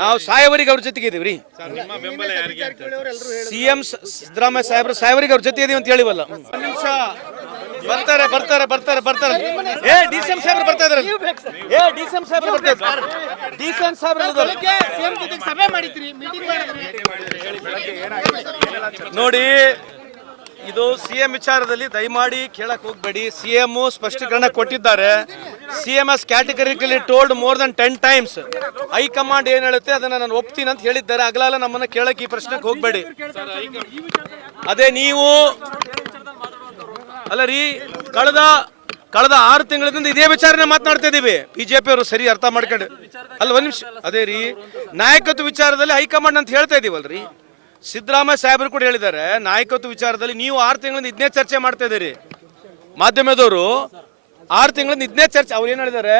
ನಾವು ಸಾಯವರಿಗೆ ಅವ್ರ ಜೊತೆಗೆ ಇದೀವಿ ರೀ. ಸಿ ಎಂ ಸಿದ್ದರಾಮಯ್ಯ ಸಾಹೇಬ್ರು ಸಾಯವರಿಗೆ ಅವ್ರ ಜೊತೆ ಇದೀವಿ ಅಂತ ಹೇಳಿವಲ್ಲ. ಒಂದ್ ನಿಮಿಷ. ಬರ್ತಾರೆ ಬರ್ತಾರೆ ಬರ್ತಾರೆ ಬರ್ತಾರೆ. ಏ ಡಿ ಸಿ ಎಂ ಸಾಹೇಬ್ರು ಬರ್ತಾ ಇದಾರೆ. ಏ ಡಿ ಸಿ ಎಂ ಸಾಹೇಬ್ರು ಬರ್ತಾ ಇದ್ದಾರೆ ಡಿ ಸಿ ಎಂ ಸಾಹೇಬ್ರು ಇದ್ದಾರೆ. ಸಿಎಂ ಜೊತೆಗೆ ಸಭೆ ಮಾಡಿದ್ರಿ ಮೀಟಿಂಗ್ ಮಾಡಿದ್ರಿ. ನೋಡಿ ಇದು ಸಿ ಎಂ ವಿಚಾರದಲ್ಲಿ ದಯಮಾಡಿ ಕೇಳಕ್ ಹೋಗ್ಬೇಡಿ. ಸಿ ಎಂ ಸ್ಪಷ್ಟೀಕರಣ ಕೊಟ್ಟಿದ್ದಾರೆ. C S categorically told more than ten times high command ಏನ್ ಹೇಳುತ್ತೆ? ಅದನ್ನ ನಾನು ಒಪ್ತೀನಿ ಅಂತ ಹೇಳಿದ್ದಾರೆ. ಅಗಲಾಲ ನಮ್ಮನ್ನ ಕೇಳಕ್ಕೆ ಈ ಪ್ರಶ್ನೆಗೆ ಹೋಗ್ಬೇಡಿ. ಅದೇ ನೀವು ಅಲ್ಲ ರೀ, ಕಳೆದ ಕಳೆದ ಆರು ತಿಂಗಳಿಂದ ಇದೇ ವಿಚಾರನೆ ಮಾತನಾಡ್ತಾ ಇದೀವಿ. ಬಿಜೆಪಿ ಅವರು ಸರಿ ಅರ್ಥ ಮಾಡ್ಕೊಂಡು. ಅಲ್ಲ, ಒಂದ್ ನಿಮಿಷ. ಅದೇ ರೀ, ನಾಯಕತ್ವ ವಿಚಾರದಲ್ಲಿ ಹೈಕಮಾಂಡ್ ಅಂತ ಹೇಳ್ತಾ ಇದೀವಲ್ರಿ ಸಿದ್ದರಾಮಯ್ಯ ಸಾಹೇಬರು ಕೂಡ ಹೇಳಿದ್ದಾರೆ, ನಾಯಕತ್ವ ವಿಚಾರದಲ್ಲಿ ನೀವು ಆರು ತಿಂಗಳಿಂದ ಇದನ್ನೇ ಚರ್ಚೆ ಮಾಡ್ತಾ ಇದ್ದೀರಿ. ಮಾಧ್ಯಮದವರು ಆರು ತಿಂಗಳಿಂದ ಇದನ್ನೇ ಚರ್ಚೆ ಅವ್ರು ಏನ್ ಹೇಳಿದಾರೆ?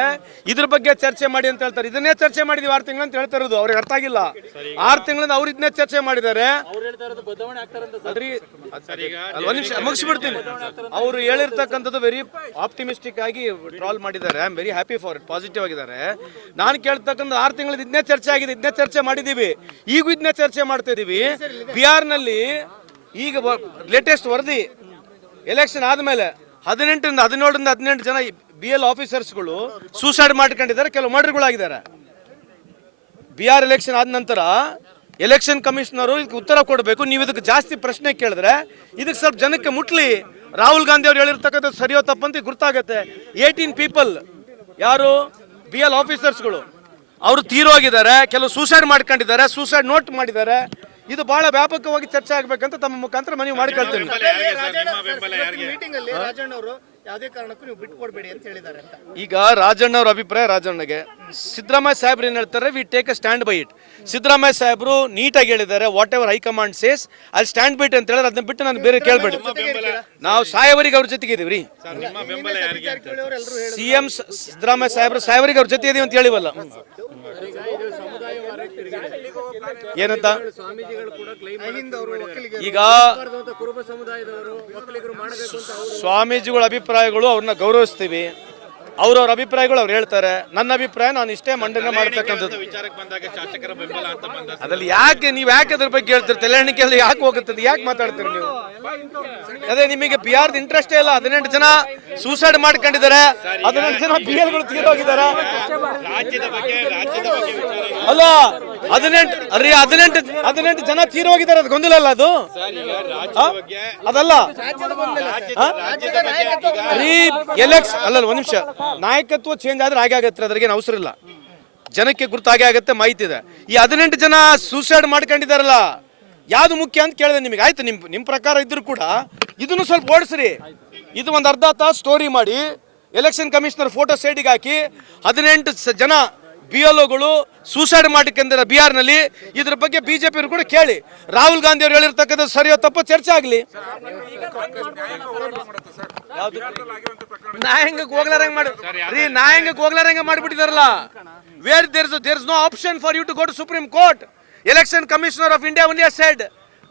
ಇದ್ರ ಬಗ್ಗೆ ಚರ್ಚೆ ಮಾಡಿ ಅಂತ ಹೇಳ್ತಾರೆ. ಇದನ್ನೇ ಚರ್ಚೆ ಮಾಡಿದೀವಿ ಆರು ತಿಂಗಳಂತ ಅಂತ ಹೇಳ್ತಾ ಇರೋದು ಅವ್ರಿಗೆ ಅರ್ಥ ಆಗಿಲ್ಲ. ಆರು ತಿಂಗಳಿಂದ ಅವ್ರು ಇದನ್ನೇ ಚರ್ಚೆ ಮಾಡಿದ್ದಾರೆ ಒಂದ್ ನಿಮಿಷ ಮುಗಿಸ್ಬಿಡ್ತೀನಿ. ಅವರು ಹೇಳಿರ್ತಕ್ಕಂಥದ್ದು ವೆರಿ ಆಪ್ಟಿಮಿಸ್ಟಿಕ್ ಆಗಿ ಟ್ರಾಲ್ ಮಾಡಿದ್ದಾರೆ I am very happy for it positive ಆಗಿದ್ದಾರೆ. ನಾನು ಕೇಳ್ತಕ್ಕಂಥ ಆರು ತಿಂಗಳಿಂದ ಇದನ್ನೇ ಚರ್ಚೆ ಆಗಿದೆ ಇದನ್ನೇ ಚರ್ಚೆ ಮಾಡಿದೀವಿ. ಈಗೂ ಇದನ್ನೇ ಚರ್ಚೆ ಮಾಡ್ತಾ ಇದೀವಿ. ಬಿಹಾರ್ನಲ್ಲಿ ಈಗ ಲೇಟೆಸ್ಟ್ ವರದಿ ಎಲೆಕ್ಷನ್ ಆದ್ಮೇಲೆ ಹದಿನೆಂಟರಿಂದ, ಹದಿನೇಳರಿಂದ ಹದಿನೆಂಟು ಜನ ಬಿ ಎಲ್ ಆಫೀಸರ್ಸ್ಗಳು ಸೂಸೈಡ್ ಮಾಡ್ಕೊಂಡಿದ್ದಾರೆ, ಕೆಲವು ಮರ್ಡರ್ಗಳಾಗಿದ್ದಾರೆ. ಆರ್ ಎಲೆಕ್ಷನ್ ಆದ ನಂತರ ಎಲೆಕ್ಷನ್ ಕಮಿಷನರು ಇದಕ್ಕೆ ಉತ್ತರ ಕೊಡಬೇಕು. ನೀವು ಇದಕ್ಕೆ ಜಾಸ್ತಿ ಪ್ರಶ್ನೆ ಕೇಳಿದ್ರೆ ಇದಕ್ಕೆ ಸ್ವಲ್ಪ ಜನಕ್ಕೆ ಮುಟ್ಲಿ. ರಾಹುಲ್ ಗಾಂಧಿ ಅವ್ರು ಹೇಳಿರ್ತಕ್ಕಂಥ ಸರಿಯೋ ತಪ್ಪಂತ ಗೊತ್ತಾಗುತ್ತೆ ಏಯ್ಟೀನ್ ಪೀಪಲ್ ಯಾರು? ಬಿ ಎಲ್ ಆಫೀಸರ್ಸ್ಗಳು ಅವರು ತೀರೋಗಿದ್ದಾರೆ ಕೆಲವು ಸೂಸೈಡ್ ಮಾಡ್ಕೊಂಡಿದ್ದಾರೆ ಸೂಸೈಡ್ ನೋಟ್ ಮಾಡಿದ್ದಾರೆ. ಇದು ಬಹಳ ವ್ಯಾಪಕವಾಗಿ ಚರ್ಚೆ ಆಗ್ಬೇಕಂತ ತಮ್ಮ ಮುಖಾಂತರ ಮನವಿ ಮಾಡ್ಕೊಳ್ತೀನಿ ಯಾವುದೇ ಕಾರಣಕ್ಕೂ ನೀವು ಬಿಟ್ಕೊಡ್ಬೇಡಿ ಅಂತ ಹೇಳಿದ್ದಾರೆ ಅಂತ. ಈಗ ರಾಜಣ್ಣ ಅವ್ರ ಅಭಿಪ್ರಾಯ ರಾಜಣ್ಣಗೆ. ಸಿದ್ದರಾಮಯ್ಯ ಸಾಹೇಬ್ರು ಏನ್ ಹೇಳ್ತಾರೆ? We take a stand by it Siddaramaiah ಸಾಹೇಬ್ರು ನೀಟಾಗಿ ಹೇಳಿದ್ದಾರೆ what ever high command says ಅಲ್ಲಿ ಸ್ಟ್ಯಾಂಡ್ ಬೈಟ್ ಅಂತ ಹೇಳಿದ್ರೆ ಅದನ್ನ ಬಿಟ್ಟು ನಾನು ಬೇರೆ ಕೇಳ್ಬೇಡಿ. ನಾವು ಸಾಯವರಿಗೆ ಅವ್ರ ಜೊತೆಗೆ ಇದೀವಿ ರೀ. ಸಿ ಎಂ ಸಿದ್ದರಾಮಯ್ಯ ಸಾಹೇಬ್ರು ಸಾಯವರಿಗೆ ಅವ್ರ ಜೊತೆ ಇದೀವಿ ಅಂತ ಹೇಳಿವಲ್ಲ. ಏನಂತ? ಈಗ ಸ್ವಾಮೀಜಿಗಳ ಅಭಿಪ್ರಾಯಗಳು ಅವ್ರನ್ನ ಗೌರವಿಸ್ತೀವಿ. ಅವ್ರವ್ರ ಅಭಿಪ್ರಾಯಗಳು ಅವ್ರು ಹೇಳ್ತಾರೆ. ನನ್ನ ಅಭಿಪ್ರಾಯ ನಾನು ಇಷ್ಟೇ ಮಂಡನೆ ಮಾಡ್ತಕ್ಕಂಥದ್ದು. ಅದ್ರಲ್ಲಿ ಯಾಕೆ ನೀವು ಯಾಕೆ ಅದ್ರ ಬಗ್ಗೆ ಹೇಳ್ತೀರಿ? ತಲೆಹಣಿಕೆಯಲ್ಲಿ ಯಾಕೆ ಹೋಗುತ್ತದೆ ಯಾಕೆ ಮಾತಾಡ್ತೀರಿ ನೀವು? ಅದೇ ನಿಮಗೆ ಬಿಹಾರ್ದ ಇಂಟ್ರೆಸ್ಟೇ ಇಲ್ಲ. ಹದಿನೆಂಟು ಜನ ಸೂಸೈಡ್ ಮಾಡ್ಕೊಂಡಿದ್ದಾರೆ. ಹದಿನೆಂಟು ಜನ ಬಿ ಎಲ್ಗಳು ತೀರೋಗಿದ್ದಾರೆ. ರಾಜ್ಯದ ಬಗ್ಗೆ ರಾಜ್ಯದ ಬಗ್ಗೆ ವಿಚಾರ ಅಲ್ಲ ಹದಿನೆಂಟು, ಅರಿ ಹದಿನೆಂಟು ಹದಿನೆಂಟು ಜನ ತೀರೋಗಿದ್ದಾರೆ ಅದು ಗೊಂದಲ ಅಲ್ಲ ಅದು? ಅದಲ್ಲ? ರೀ ಎಲೆಕ್ಷನ್ ಅಲ್ಲ ಒಂದ್ ನಿಮಿಷ. ನಾಯಕತ್ವ ಚೇಂಜ್ ಆದ್ರೆ ಹಾಗೆ ಆಗತ್ತೆ ಅದ್ರಿಗೆ ಅವಸರ ಇಲ್ಲ. ಜನಕ್ಕೆ ಗುರ್ತಾಗೆ ಆಗತ್ತೆ, ಮಾಹಿತಿ ಇದೆ. ಈ ಹದಿನೆಂಟು ಜನ ಸೂಸೈಡ್ ಮಾಡ್ಕೊಂಡಿದಾರಲ್ಲ ಯಾವ್ದು ಮುಖ್ಯ ಅಂತ ಕೇಳಿದೆ ನಿಮಗೆ? ಆಯ್ತು, ನಿಮ್ ನಿಮ್ ಪ್ರಕಾರ ಇದ್ರು ಕೂಡ ಇದನ್ನು ಸ್ವಲ್ಪ ಓಡಿಸ್ರಿ. ಇದು ಒಂದು ಅರ್ಧ ತಾಸು ಸ್ಟೋರಿ ಮಾಡಿ ಎಲೆಕ್ಷನ್ ಕಮಿಷನರ್ ಫೋಟೋ ಸೈಡಿಗೆ ಹಾಕಿ, ಹದಿನೆಂಟು ಜನ ಬಿ ಎಲ್ ಒಗಳು ಸೂಸೈಡ್ ಮಾಡಿಕೊಂಡಿದ್ದಾರೆ ಬಿಹಾರ್ನಲ್ಲಿ ಇದ್ರ ಬಗ್ಗೆ ಬಿಜೆಪಿ ಕೂಡ ಕೇಳಿ. ರಾಹುಲ್ ಗಾಂಧಿ ಅವರು ಹೇಳಿರ್ತಕ್ಕಂಥ ಸರಿಯೋ ತಪ್ಪು ಚರ್ಚೆ ಆಗಲಿ. ನ್ಯಾಯಾಂಗಕ್ಕೆ ಹೆಂಗ ಮಾಡಿ ರೀ ನ್ಯಾಯಾಂಗಕ್ಕೆ ಹೋಗ್ಲಾರಂಗ ಮಾಡ್ಬಿಟ್ಟಿದಾರಲ್ಲ? Where there there is no option for you to go to supreme court election commissioner of India only said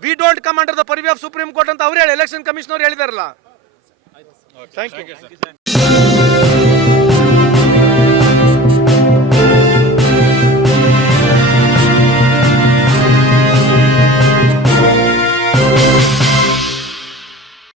we don't come under the purview of supreme court ಅಂತ ಅವ್ರು ಹೇಳಿ ಎಲೆಕ್ಷನ್ ಕಮಿಷನರ್ ಹೇಳಿದಾರಲ್ಲ. Thank you